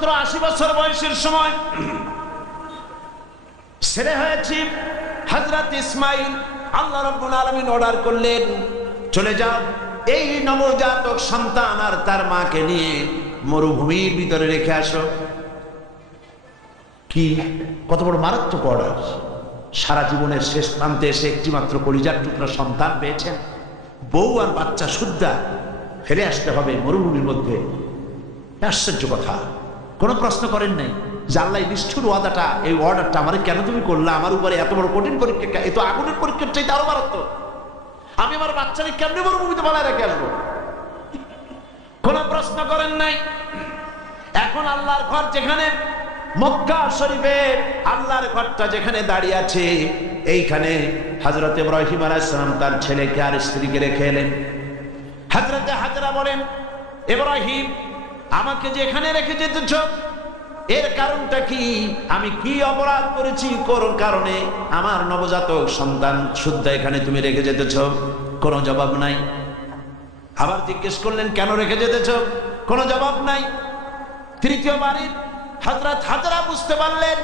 মাত্র আশি বছর বয়সের সময় ছেলে হয়েছি হজরত ইসমাইল। আল্লাহ রব্বুল আলমিন অর্ডার করলেন, চলে যাও। এই নবজাতক সন্তান আর তার মাকে নিয়ে মরুভূমির ভিতরে রেখে আসো। কি? কত বড় মারাত্মক অর্ডার। সারা জীবনের শেষ প্রান্তে এসে একটি মাত্র পরিজার টুকরা সন্তান পেয়েছেন। বউ আর বাচ্চা শুদ্ধা, ফেলে আসতে হবে মরুভূমির মধ্যে। আশ্চর্য কথা। কোনো প্রশ্ন করেন নাই। জানলাই নিষ্ঠুর ওয়াদাটা, এই অর্ডারটা আমার কেন তুমি করলে? আমার উপরে এত বড় কঠিন পরীক্ষা এ তো আগুনের পরীক্ষার চাইতে আরও মারাত্মক। আমি আমার বাচ্চাকে কেমনি মরুভূমিতে বলায় রেখে আসব? কোনো প্রশ্ন করেন নাই। এখন আল্লাহর ঘর যেখানে, মক্কা শরীফে আল্লাহর ঘরটা যেখানে দাঁড়িয়ে আছে, এইখানে হজরত ইব্রাহিম আলাইসালাম তার ছেলেকে আর স্ত্রীকে রেখে এলেন। হজরতে হাজরা বলেন, ইব্রাহিম আমাকে যেখানে রেখে যেতেছ, এর কারণটা কি? আমি কি অপরাধ করেছি? কোন কারণে? আমার নবজাতক সন্তান শুদ্ধ এখানে তুমি রেখে যেতেছ? কোনো জবাব নাই। আবার জিজ্ঞেস করলেন, কেন রেখে যেতেছ? কোনো জবাব নাই। তৃতীয়বারই হজরত হাজরা বুঝতে পারলেন,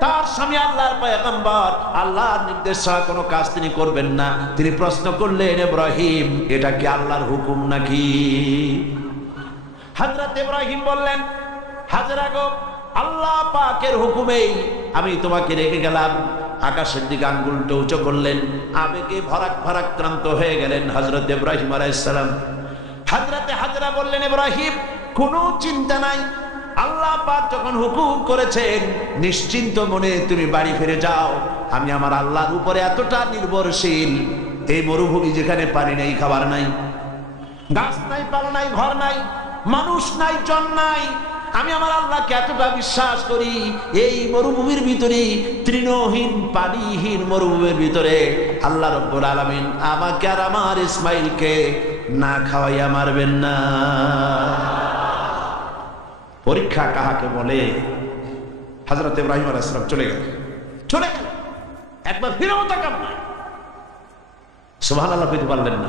তার স্বামী আল্লাহর পয়গম্বর, আল্লাহর নির্দেশ ছাড়া কোনো কাজ তিনি করবেন না। তিনি প্রশ্ন করলেন ইব্রাহিম এটা কি আল্লাহর হুকুম নাকি? হজরত ইব্রাহিম বললেন, হাজরা গো, আল্লাহ পাকের হুকুমেই আমি তোমাকে রেখে গেলাম। আকাশের দিকে আঙ্গুলটা উঁচু করলেন, আবেগে ভরাক ভরাক্রান্ত হয়ে গেলেন হজরত ইব্রাহিম আলাইসালাম হাজরাতে হাজরা বললেন, ইব্রাহিম, কোনো চিন্তা নাই। আল্লাহ পাক যখন হুকুম করেছেন, নিশ্চিন্ত মনে তুমি বাড়ি ফিরে যাও। আমি আমার আল্লাহর উপরে এতটা নির্ভরশীল। এই মরুভূমি যেখানে পানি নেই, খাবার নাই, গাছ নাই, পাল নাই, ঘর নাই মানুষ নাই, জন নাই। আমি আমার আল্লাহকে এতটা বিশ্বাস করি, এই মরুভূমির ভিতরে, তৃণহীন, পানিহীন মরুভূমির ভিতরে। আল্লাহ রব্বুল আলামিন আমাকে আর আমার ইসমাইলকে না খাওয়াইয়া মারবেন না। পরীক্ষা কাহাকে বলে? হজরত ইব্রাহিম আলাইসালাম চলে গেল। চলে গেল। একবার ফিরেও তাকান নাই। সুবহান আল্লাহ পেতে পারলেন না।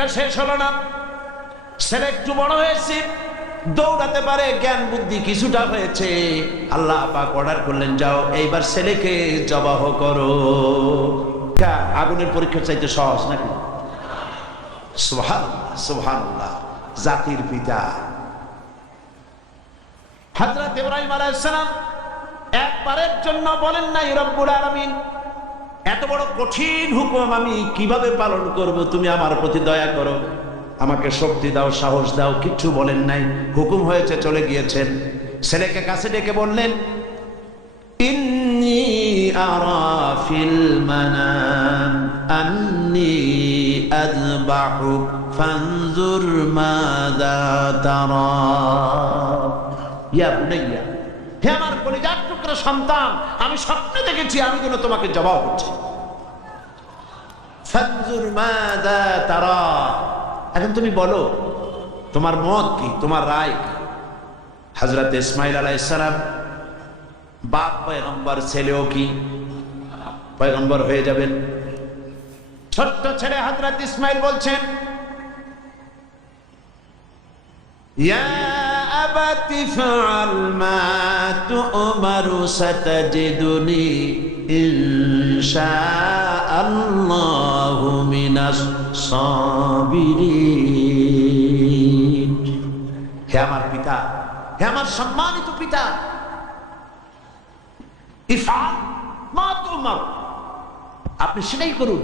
পরীক্ষা শেষ হলো না। ছেলে একটু বড় হয়েছে, দৌড়াতে পারে, জ্ঞান বুদ্ধি কিছুটা হয়েছে। আল্লাহ পাক অর্ডার করলেন, যাও, এইবার ছেলেকে জবাহ করো। আগুনের পরীক্ষা চাইতে সহজ নাকি? সুহান সুহান জাতির পিতা। হযরত ইব্রাহিম আলাইহিস সালাম একবারের জন্য বলেন নাই, রব্বুল আলামিন এত বড় কঠিন হুকুম আমি কীভাবে পালন করব? তুমি আমার প্রতি দয়া করো। আমাকে শক্তি দাও, সাহস দাও, কিচ্ছু বলেন নাই। হুকুম হয়েছে, চলে গিয়েছেন। ছেলেকে কাছে ডেকে বললেন হে আমার কলিজার সন্তান, আমি স্বপ্নে দেখেছি, আমি যেন তোমাকে জবাব করছি এখন তুমি বলো, তোমার মত কি? তোমার রায় কি? হযরত ইসমাইল আলাইহিস সালাম বাপ পয়গম্বর, ছেলেও কি? পয়গম্বর হয়ে যাবেন। ছোট্ট ছেলে হযরত ইসমাইল বলছেন, ইয়া আবাতি ফাআল মা তু'মারু সাতাজিদুনি ইনশাআল্লাহু মিনাস সাবিরিন। হে আমার পিতা, হে আমার সম্মানিত পিতা, ইফআল মা তু'মার। আপনি সেটাই করুন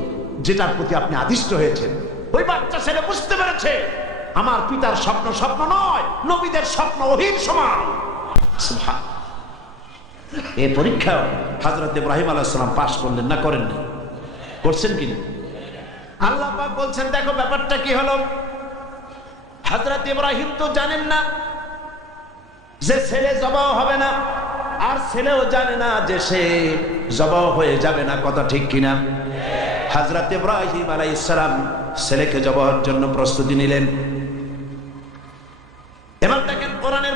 যেটার প্রতি আপনি আদিষ্ট হয়েছেন। ওই বাচ্চা ছেলে বুঝতে পেরেছে আমার পিতার স্বপ্ন স্বপ্ন নয় নবীদের স্বপ্ন অহির সমান। এই পরীক্ষা হজরত ইব্রাহিম আলাইসালাম পাশ করলেন না করেন না করছেন কি না? আল্লাহ পাক বলছেন দেখো ব্যাপারটা কি হলো? হজরত ইব্রাহিম তো জানেন না যে ছেলে জবাও হবে না আর ছেলেও জানে না যে সে জবাও হয়ে যাবে না। কথা ঠিক কিনা হাজরত ইব্রাহিম আলাই ইসলাম ছেলেকে জবাহর জন্য প্রস্তুতি নিলেন এবার দেখেন কোরআনের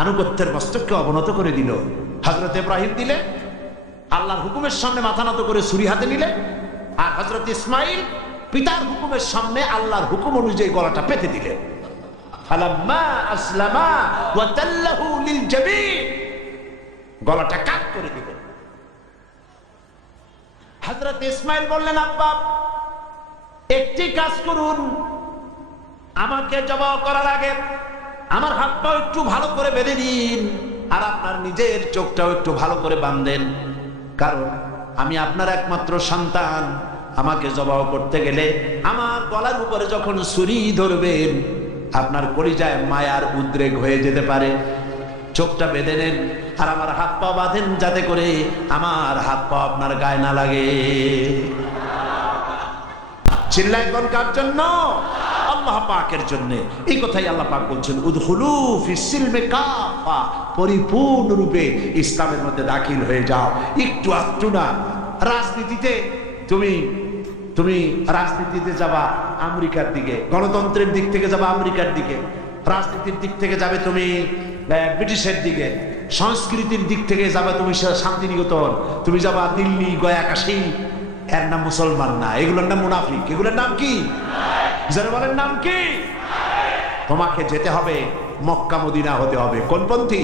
আনুগত্যের মস্তককে অবনত করে দিল। হজরত ইব্রাহিম দিলে, আল্লাহর হুকুমের সামনে মাথা নত করে ছুরি হাতে নিলে, আর হজরত ইসমাইল পিতার হুকুমের সামনে আল্লাহর হুকুম অনুযায়ী গলাটা পেতে জাবিন গলাটা কাট করে দিলেন হযরত ইসমাইল বললেন, আব্বা, একটি কাজ করুন। আমাকে জবাব করার আগে আমার হাত পা একটু ভালো করে বেঁধে দিন আর আপনার নিজের চোখটাও একটু ভালো করে বাঁধেন। কারণ আমি আপনার একমাত্র সন্তান, আমাকে জবাব করতে গেলে আমার গলার উপরে যখন ছুরি ধরবেন, আপনার পরিচয় মায়ার উদ্রেক হয়ে যেতে পারে। চোখটা বেঁধে নেন, আর আমার হাত পা বাঁধেন যাতে করে আমার হাত পা আপনার গায়ে না লাগে। চিল্লায় কোন কার জন্য? আল্লাহ পাকের জন্য। এই কথাই আল্লাহ পাক বলছেন উদহুলু ফি কাফা। পরিপূর্ণ রূপে ইসলামের মধ্যে দাখিল হয়ে যাও। একটু একটু না। রাজনীতিতে তুমি তুমি রাজনীতিতে যাবা আমেরিকার দিকে, গণতন্ত্রের দিক থেকে যাবা আমেরিকার দিকে। রাজনীতির দিক থেকে যাবে তুমি ব্রিটিশের দিকে। সংস্কৃতির দিক থেকে যাবে তুমি শান্তিনিকেতন। তুমি যাবা দিল্লি, গয়া, কাশী। এর নাম মুসলমান না। এগুলোর নাম মুনাফিক। এগুলোর নাম কি? বলেন, নাম কি? তোমাকে যেতে হবে, মক্কা মদিনা হতে হবে। কোন পন্থী?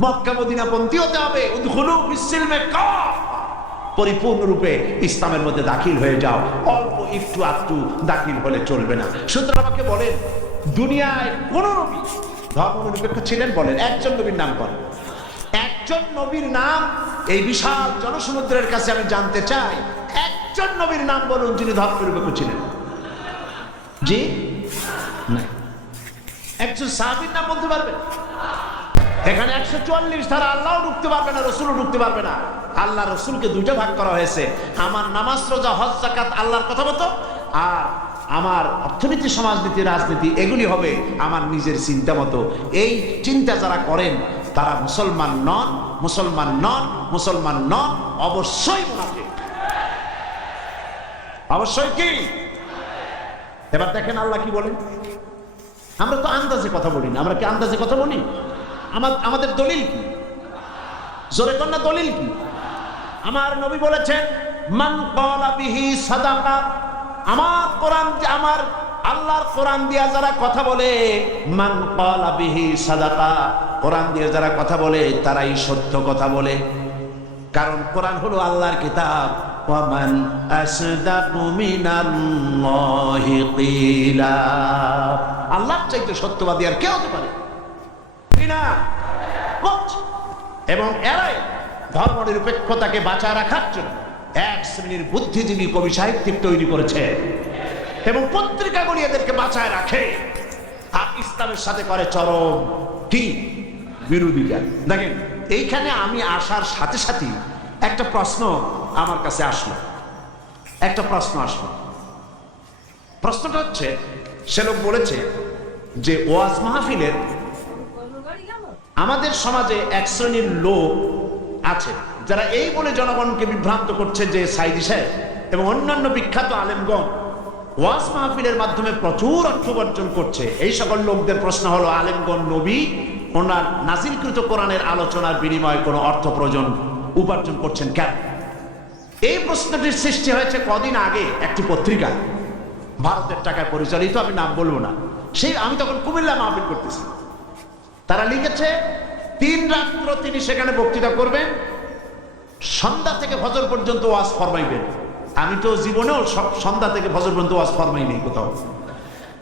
মক্কা মদিনা পন্থী হতে হবে। পরিপূর্ণরূপে ইসলামের মধ্যে দাখিল হয়ে যাও। অল্প একটু আধটু দাখিল হলে চলবে না। সুতরাং আমাকে বলেন, দুনিয়ায় কোন নবী, ধর্ম নিরপেক্ষ ছিলেন বলেন, একজন নবীর নাম করেন একজন নবীর নাম, এই বিশাল জনসমুদ্রের কাছে আমি জানতে চাই, একজন নবীর নাম বলুন যিনি ধর্ম নিরপেক্ষ ছিলেন। জি? না একজন সাহাবীর নাম বলতে পারবেন এখানে একশো চুয়াল্লিশ ধারা আল্লাহ ঢুকতে পারবে না, রসুলও ঢুকতে পারবে না। আল্লাহ রসুলকে দুইটা ভাগ করা হয়েছে। আমার নামাজ, রোজা, হজ জাকাত আল্লাহর কথা মতো। আর আমার অর্থনীতি, সমাজনীতি, রাজনীতি, এগুলি হবে আমার নিজের চিন্তা মতো। এই চিন্তা যারা করেন, তারা মুসলমান নন মুসলমান নন মুসলমান নন, অবশ্যই মুনাফিক। অবশ্যই কি? এবার দেখেন আল্লাহ কি বলেন? আমরা তো আন্দাজে কথা বলি না। আমরা কি আন্দাজে কথা বলি? আমার, আমাদের দলিল কি? জোরে কন্যা, দলিল কি? আমার নবী বলেছেন, মান বিহি সাদাকা আমার কোরআন আমার আল্লাহর কোরআন দিয়া যারা কথা বলে, মান বিহি সাদাকা কোরআন দিয়ে যারা কথা বলে, তারাই সত্য কথা বলে। কারণ কোরআন হলো আল্লাহর কিতাব। ওয়ামান আসদাকু মিনাল্লাহি কিলা আল্লাহর চাইতে সত্যবাদী আর কে হতে পারে? কোচ। এবং এরাই ধর্ম নিরপেক্ষতাকে বাঁচায় রাখার জন্য এক শ্রেণির বুদ্ধিজীবী কবি সাহিত্যিক তৈরি করেছে। এবং পত্রিকাগুলি এদেরকে বাঁচায় রাখে। ইসলামের সাথে করে চরম কি? বিরোধিতা দেখেন, এইখানে আমি আসার সাথে সাথে একটা প্রশ্ন আমার কাছে আসলো। একটা প্রশ্ন আসলো। প্রশ্নটা হচ্ছে, সে লোক বলেছে যে ওয়াজ মাহফিলের আমাদের সমাজে এক শ্রেণির লোক আছে, যারা এই বলে জনগণকে বিভ্রান্ত করছে যে সাইদি সাহেব এবং অন্যান্য বিখ্যাত আলেমগণ ওয়াজ মাহফিলের মাধ্যমে প্রচুর অর্থ উপার্জন করছে। এই সকল লোকদের প্রশ্ন হলো, আলেমগণ নবী? ওনার নাজিলকৃত কোরআনের আলোচনার বিনিময়ে কোনো অর্থ প্রয়োজন উপার্জন করছেন কেন? এই প্রশ্নটির সৃষ্টি হয়েছে কদিন আগে একটি পত্রিকা, ভারতের টাকায় পরিচালিত, আমি নাম বলব না। সেই, আমি তখন কুমিল্লা মাহফিল করতেছি। তারা লিখেছে, তিন রাত্র তিনি সেখানে বক্তৃতা করবেন, সন্ধ্যা থেকে ফজর পর্যন্ত ওয়াজ ফরমাইবেন। আমি তো জীবনেও সব সন্ধ্যা থেকে ফজর পর্যন্ত ওয়াজ ফরমাই নেই কোথাও।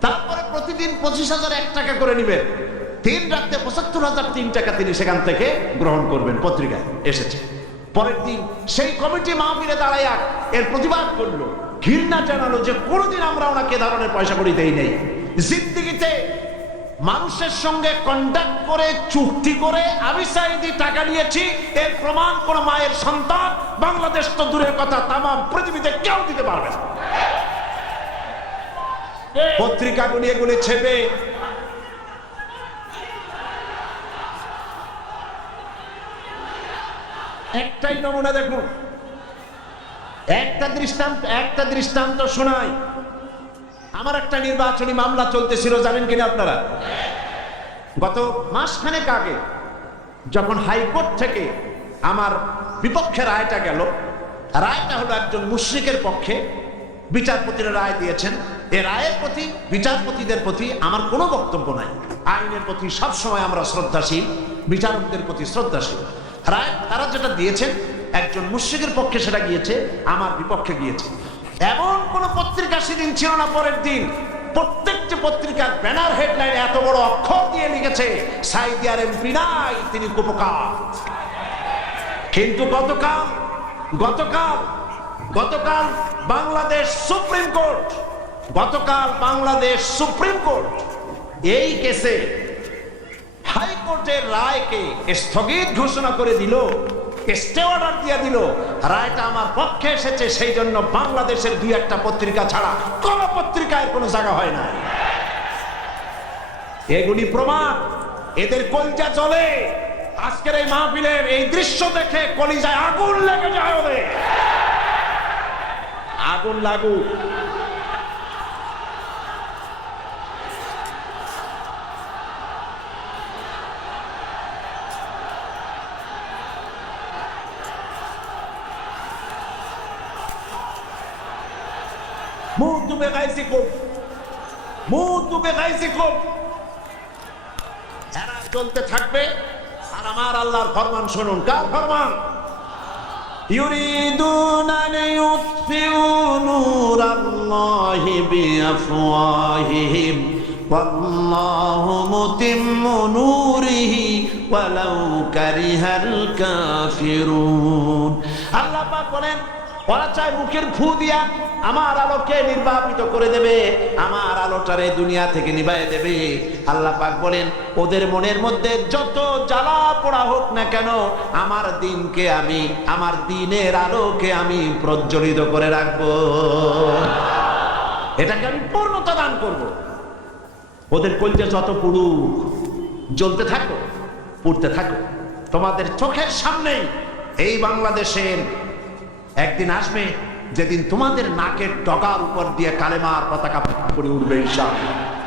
তারপরে প্রতিদিন পঁচিশ হাজার এক টাকা করে নিবেন। তিন রাত্রে পঁচাত্তর হাজার তিন টাকা তিনি সেখান থেকে গ্রহণ করবেন পত্রিকায়, এসেছে। পরের দিন সেই কমিটি মাহফিলে দাঁড়াইয়া এর প্রতিবাদ করল। ঘৃণা জানালো যে কোনোদিন আমরা ওনাকে ধরনের পয়সা করি দেই নেই। জিন্দিগিতে মানুষের সঙ্গে কন্ট্যাক্ট করে চুক্তি করে আমি সাইদি টাকা নিয়েছি এর প্রমাণ কোন মায়ের সন্তান বাংলাদেশ তো দূরের কথা তাম পৃথিবীতে কেউ দিতে পারবে না। পত্রিকাগুলি এগুলি ছেপে একটাই নমুনা দেখুন। একটা দৃষ্টান্ত একটা দৃষ্টান্ত শোনাই। আমার একটা নির্বাচনী মামলা চলতেছিল, জানেন কিনা আপনারা? গত মাসখানেক আগে যখন হাইকোর্ট থেকে আমার বিপক্ষে রায়টা গেল, রায়টা হলো একজন মুশ্রিকের পক্ষে বিচারপতিরা রায় দিয়েছেন। এ রায়ের প্রতি, বিচারপতিদের প্রতি আমার কোনো বক্তব্য নাই। আইনের প্রতি সবসময় আমরা শ্রদ্ধাশীল, বিচারকদের প্রতি শ্রদ্ধাশীল। রায়, তারা যেটা দিয়েছেন, একজন মুশ্রিকের পক্ষে সেটা গিয়েছে, আমার বিপক্ষে গিয়েছে। এমন কোন পত্রিকা সেদিন ছিল না পরের দিন। প্রত্যেকটি পত্রিকার ব্যানার হেডলাইন এত বড় অক্ষর দিয়ে লিখেছে, সাইদি আর এমপি নাই, তিনি কুপকার। কিন্তু গতকাল গতকাল গতকাল বাংলাদেশ সুপ্রিম কোর্ট, গতকাল বাংলাদেশ সুপ্রিম কোর্ট, এই কেসে হাইকোর্টের রায়কে স্থগিত ঘোষণা করে দিল স্টে অর্ডার দিয়ে দিল, রায়টা আমার পক্ষে এসেছে, সেই জন্য বাংলাদেশের দুই একটা পত্রিকা ছাড়া কোন পত্রিকায় কোনো জায়গা হয় না। এগুলি প্রমাণ, এদের কলিজা চলে আজকের এই মাহফিলের এই দৃশ্য দেখে কলিজায় আগুন লেগে যায় ওদের। আগুন লাগুক। মুতু বেগাইসিকুম মুতু বেগাইসিকুম এরা চলতে থাকবে আর আমার আল্লাহর ফরমান শুনুন কার ফরমান يريدون أن يطفئوا نور الله بأفواههم والله متم نوره ولو كره الكافرون আল্লাহ পাক বলেন ওরা চায় মুখের ফু দিয়া আমার আলোকে নির্বাপিত করে দেবে, আমার আলোটারে দুনিয়া থেকে নিভাই দেবে। আল্লাহ পাক বলেন, ওদের মনের মধ্যে যত জ্বালা পোড়া হোক না কেন, আমার দিনকে আমি, আমার দিনের আলোকে আমি প্রজ্বলিত করে রাখব। এটাকে আমি পূর্ণতা দান করব। ওদের কলজে যত পুড়ুক, জ্বলতে থাকো, পুড়তে থাকো। তোমাদের চোখের সামনেই এই বাংলাদেশের একদিন আসবে যেদিন তোমাদের নাকের ডগার উপর দিয়ে কালেমার পতাকা করে উঠবে ইনশাআল্লাহ।